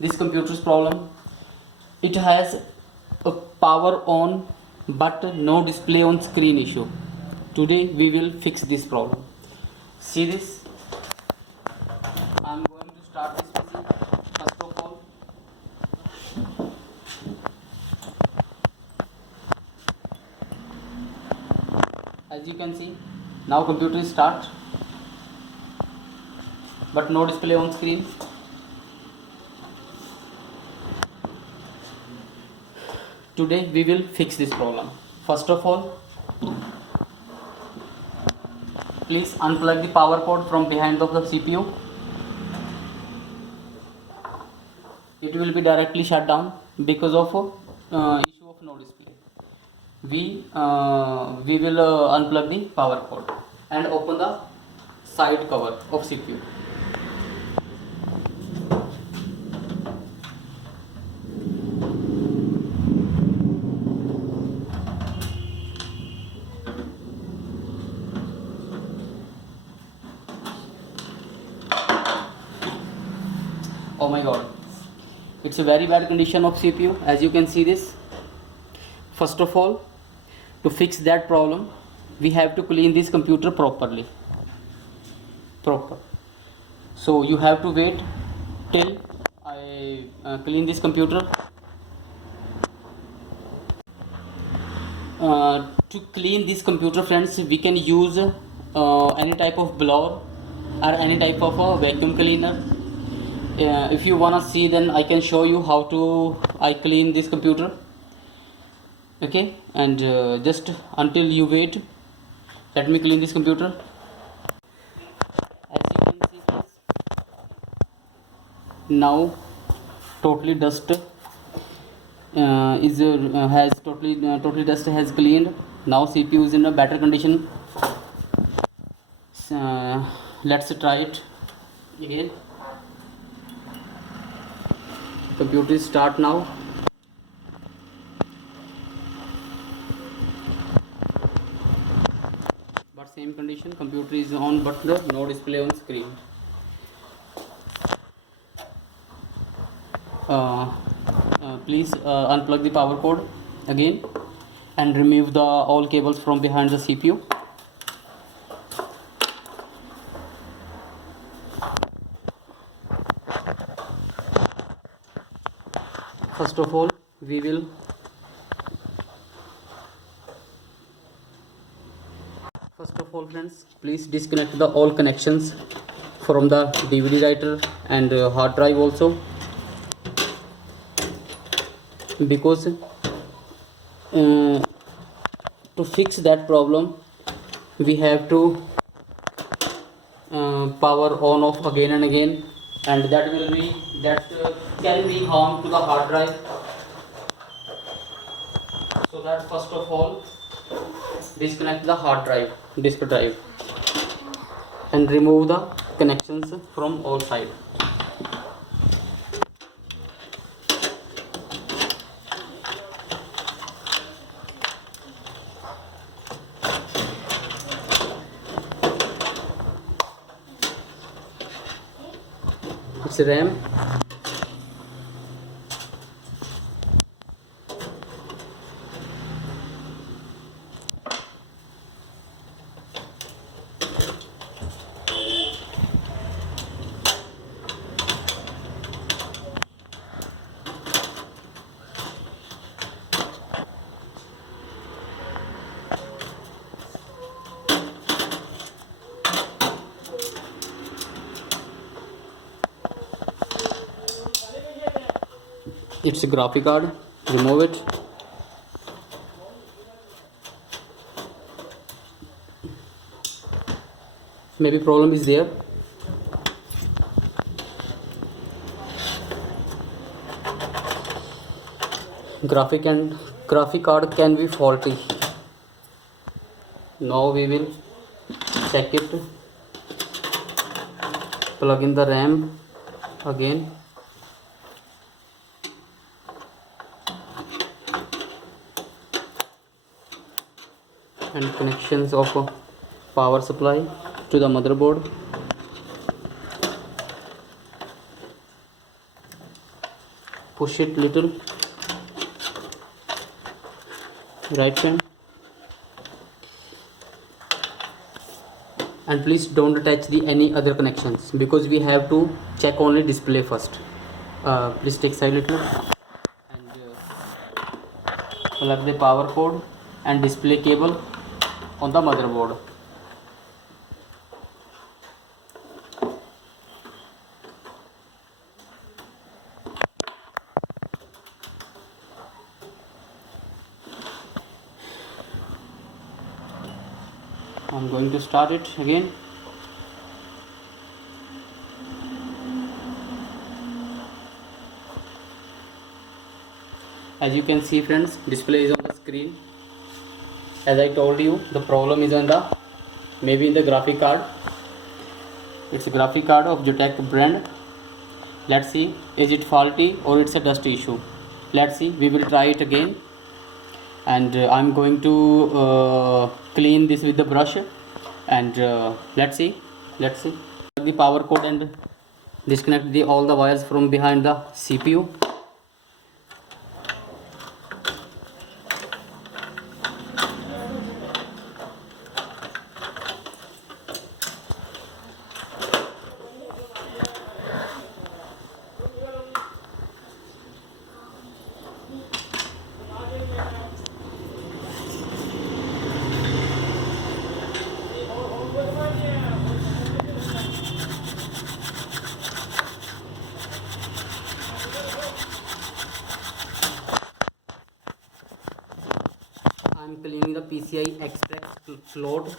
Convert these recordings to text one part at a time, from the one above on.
this computer's problem. It has a power on but no display on screen issue. Today we will fix this problem. See this? I'm going to start this PC. First of all, as you can see, now computer is start but no display on screen. Today we will fix this problem. First of all, please unplug the power cord from behind of the CPU. It will be directly shut down because of issue of no display. We will unplug the power cord and open the side cover of CPU. Oh my god, it's a very bad condition of CPU, as you can see this. First of all, to fix that problem, we have to clean this computer properly. So you have to wait till I clean this computer. To clean this computer, friends, we can use any type of blower or any type of a vacuum cleaner. If you wanna see, then I can show you how to I clean this computer. Okay, and just until you wait, let me clean this computer. As you can see, friends, now totally dust has totally dust has cleaned. Now CPU is in a better condition. Let's try it again. Computer is start now. But same condition, computer is on but no display on screen. Please unplug the power cord again and remove the all cables from behind the CPU. First of all, friends, please disconnect the all connections from the DVD writer and hard drive also, because to fix that problem we have to power on off again and again, and that can be harm to the hard drive. So that first of all, disconnect the disk drive and remove the connections from all sides. It's RAM. It's a graphic card. Remove it. Maybe problem is there. Graphic card can be faulty. Now we will check it. Plug in the RAM again. And connections of a power supply to the motherboard. push it little, right friend, and please don't attach the any other connections because we have to check only display first. Please take side little and plug the power cord and display cable on the motherboard. I'm going to start it again. As you can see friends, display is on the screen. As I told you, the problem is on the maybe in the graphic card. It's a graphic card of Zotac brand. Let's see, is it faulty or it's a dust issue. Let's see, we will try it again, and I'm going to clean this with the brush, and let's see the power cord and disconnect all the wires from behind the CPU. I'm cleaning the PCI Express float.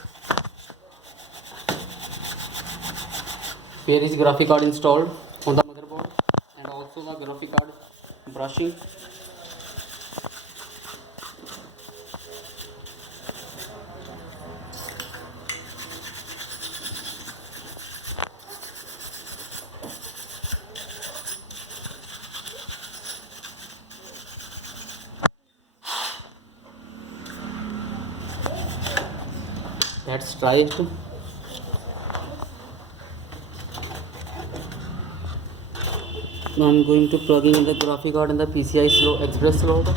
Here is graphic card installed on the motherboard and also the graphic card brushing. Let's try it. Now I'm going to plug in the graphic card and the PCI Express slot.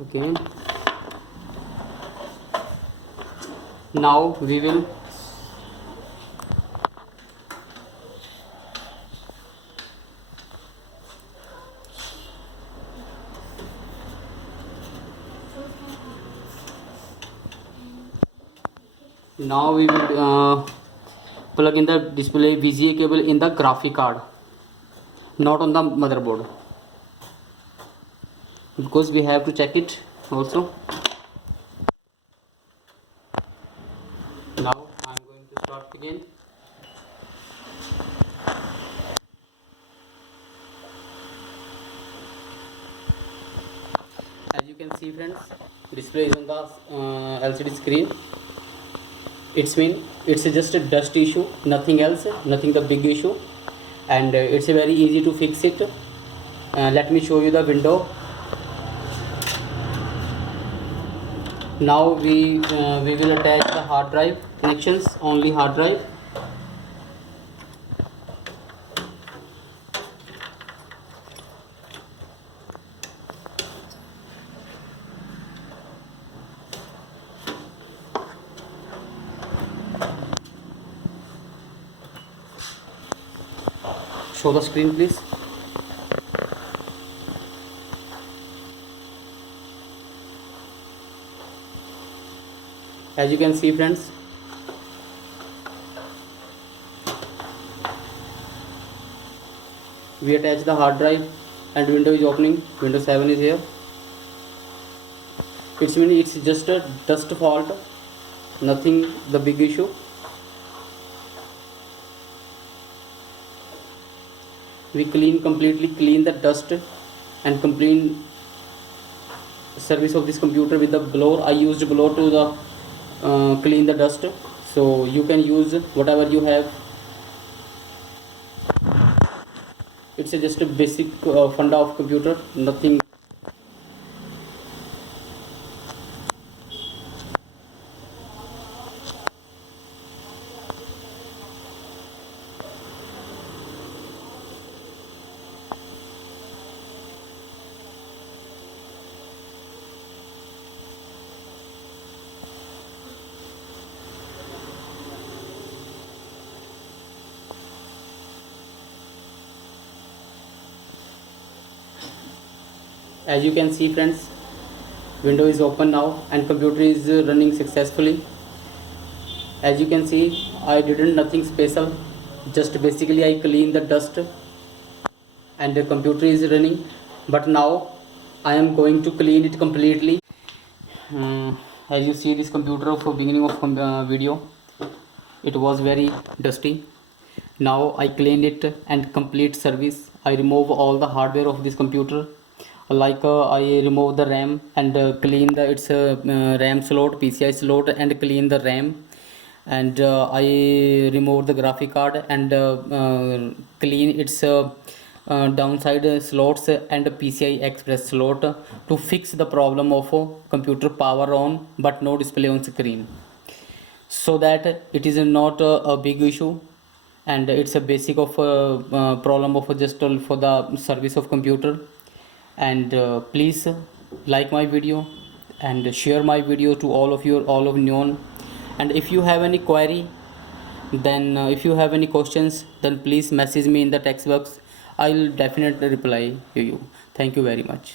Okay. Now we will plug in the display VGA cable in the graphic card, not on the motherboard, because we have to check it also. Now I'm going to start again. As you can see friends, display is on the LCD screen. It's just a dust issue, nothing else, nothing the big issue, and it's very easy to fix it. Let me show you the window. Now we will attach the hard drive connections, only hard drive. Show the screen please. As you can see friends, we attach the hard drive and window is opening. Windows 7 is here. It's just a dust fault, nothing the big issue. We completely clean the dust and complete service of this computer with the blower. I used blower to clean the dust, so you can use whatever you have. It's just a basic funda of computer, nothing. As you can see friends, window is open now and computer is running successfully. As you can see, I didn't nothing special, just basically I clean the dust and the computer is running. But now I am going to clean it completely. As you see this computer for beginning of video, it was very dusty. Now I clean it and complete service. I remove all the hardware of this computer, like I remove the RAM and clean the its RAM slot, PCI slot, and clean the RAM. And I remove the graphic card and clean its downside slots and PCI Express slot to fix the problem of computer power on but no display on screen, so that it is not a big issue. And it's a basic of problem of just for the service of computer. And please like my video and share my video to all of known. And if you have any query, then if you have any questions, then please message me in the text box. I'll definitely reply to you. Thank you very much.